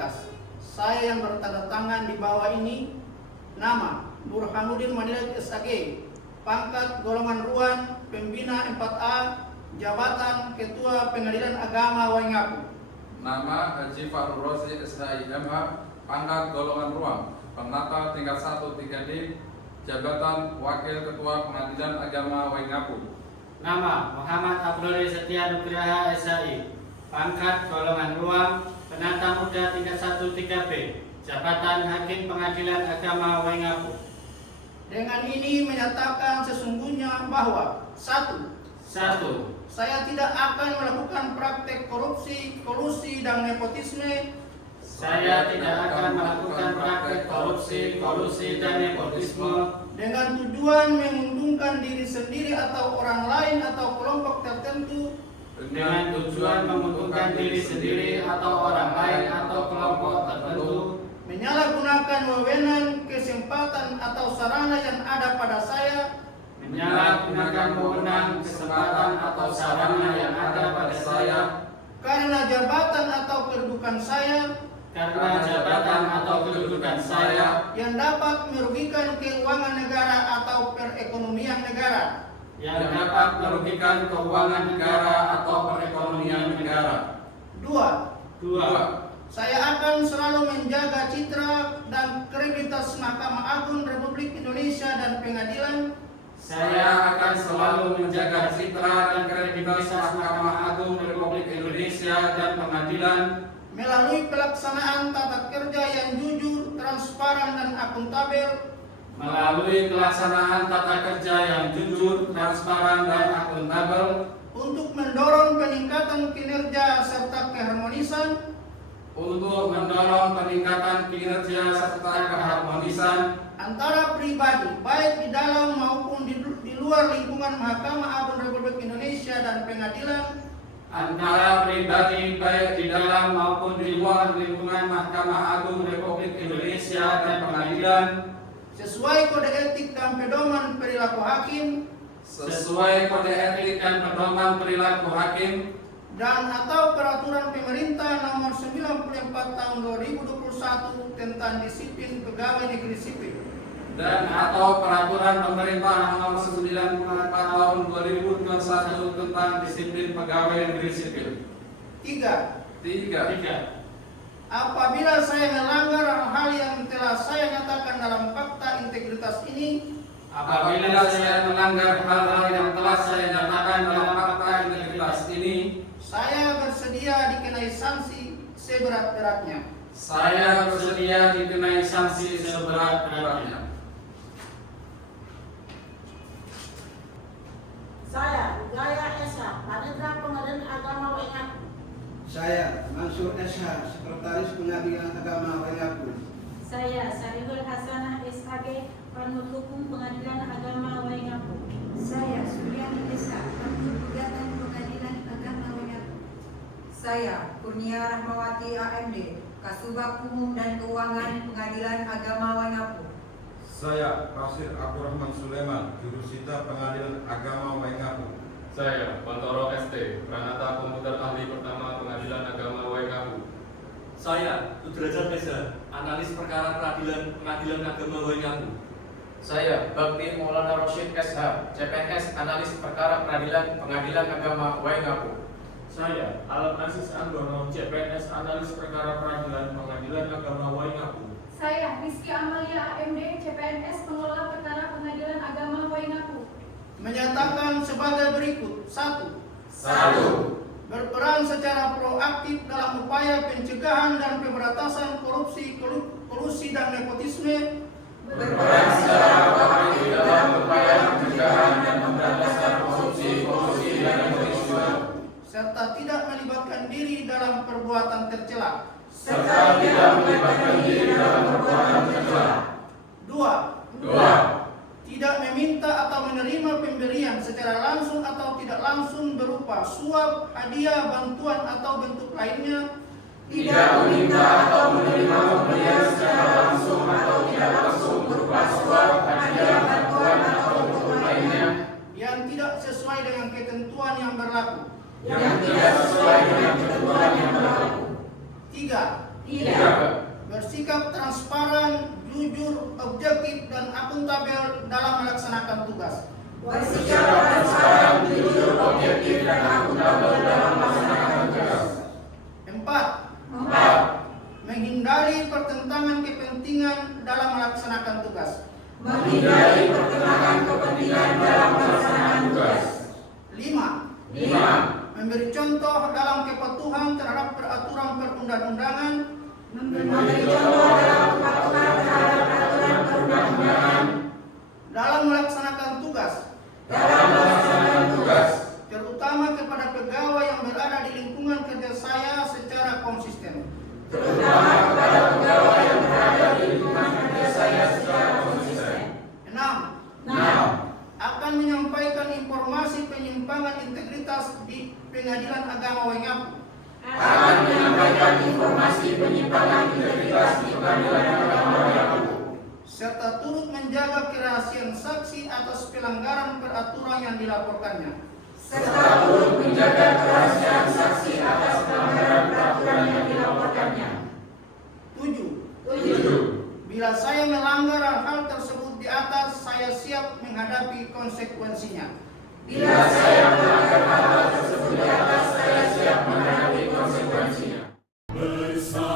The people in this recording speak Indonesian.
integritas. Saya yang bertanda tangan di bawah ini, nama Burhanuddin Manilit SAG, pangkat golongan ruan, pembina 4A, jabatan Ketua Pengadilan Agama Waingapu. Nama Haji Farul Rozi SHIMH, pangkat golongan ruang, penata tingkat 1 3D, jabatan Wakil Ketua Pengadilan Agama Waingapu. Nama Muhammad Abdul Setia Nugraha SHI, pangkat golongan ruang, penata muda tingkat 1 3B, jabatan Hakim Pengadilan Agama Waingapu. Dengan ini menyatakan sesungguhnya bahwa satu, saya tidak akan melakukan praktek korupsi, kolusi, dan nepotisme. Saya tidak akan melakukan praktek korupsi, kolusi, dan nepotisme Dengan tujuan menguntungkan diri sendiri atau orang lain atau kelompok tertentu. dengan tujuan menguntungkan diri sendiri atau orang lain atau kelompok tertentu. Menyalahgunakan wewenang, kesempatan, atau sarana yang ada pada saya. Menyalahgunakan wewenang, kesempatan, atau sarana yang ada pada saya Karena jabatan atau kedudukan saya. Yang dapat merugikan keuangan negara atau perekonomian negara. Dua, saya akan selalu menjaga citra dan kredibilitas Mahkamah Agung Republik Indonesia dan pengadilan. Saya akan selalu menjaga citra dan kredibilitas Mahkamah Agung Republik Indonesia dan pengadilan Melalui pelaksanaan tata kerja yang jujur, transparan, dan akuntabel. Untuk mendorong peningkatan kinerja serta keharmonisan. Antara pribadi, baik di dalam maupun di luar lingkungan Mahkamah Agung Republik Indonesia dan pengadilan. Sesuai kode etik dan pedoman perilaku hakim. Dan atau peraturan pemerintah nomor 94 tahun 2021 tentang disiplin pegawai negeri sipil. Dan atau peraturan pemerintah nomor 94 tahun 2021 tentang disiplin pegawai negeri sipil. Tiga. Apabila saya melanggar hal yang telah saya nyatakan dalam fakta integritas ini. Saya bersedia dikenai sanksi seberat-beratnya. Saya, Gaya Esa, Panitra Pengadilan Agama Waingapu. Saya, Mansur Esa, Sekretaris Pengadilan Agama Waingapu. Saya, Sarihul Hasanah SAG, Penut Hukum Pengadilan Agama Waingapu. Saya, Suryani Esa, Penut Gugatan Pengadilan Agama Waingapu. Saya, Kurnia Rahmawati AMD, Kasubag Umum dan Keuangan Pengadilan Agama Waingapu. Saya, Pasir Abdurrahman Sulaiman, Jurusita Pengadilan Agama Waingapu. Saya, Bantoro ST, Pranata Komputer Ahli Pertama Pengadilan Agama Waingapu. Saya, Sudrajat Reza, Analis Perkara Peradilan Pengadilan Agama Waingapu. Saya, Bakti Maulana Rosyid SH, CPNS Analis Perkara Peradilan Pengadilan Agama Waingapu. Saya, Alam Aziz Anggono, CPNS Analis Perkara Peradilan Pengadilan Agama Waingapu. Saya, Rizky Amalia AMD, CPNS Pengelola Perkara Pengadilan Agama Waingapu. Menyatakan sebagai berikut. Satu. Berperan secara proaktif dalam upaya pencegahan dan pemberantasan korupsi, kolusi, dan nepotisme. Serta tidak melibatkan diri dalam perbuatan tercela. Dua. Tidak meminta atau menerima pemberian secara langsung atau tidak langsung berupa suap, hadiah, bantuan atau bentuk lainnya. Tidak meminta atau menerima pemberian secara langsung atau tidak langsung berupa suap, hadiah, bantuan atau bentuk lainnya yang tidak sesuai dengan ketentuan yang berlaku. Tiga. Tidak. Bersikap transparan, jujur, objektif, dan akuntabel dalam melaksanakan tugas. Bersikap transparan, jujur, objektif, dan akuntabel dalam melaksanakan tugas. 4. Menghindari pertentangan kepentingan dalam melaksanakan tugas. Menghindari pertentangan kepentingan dalam melaksanakan tugas. 5. Memberi contoh dalam kepatuhan terhadap peraturan perundang-undangan. Memberi contoh dalam kepatuhan terhadap peraturan perundang-undangan. Dalam melaksanakan tugas. Terutama kepada pegawai yang berada di lingkungan kerja saya secara konsisten. 6. Akan menyampaikan informasi penyimpangan integritas di Pengadilan Agama Waingapu. Serta turut menjaga kerahasiaan saksi atas pelanggaran peraturan yang dilaporkannya. 7. Bila saya melanggar hal tersebut di atas, saya siap menghadapi konsekuensinya. Bersama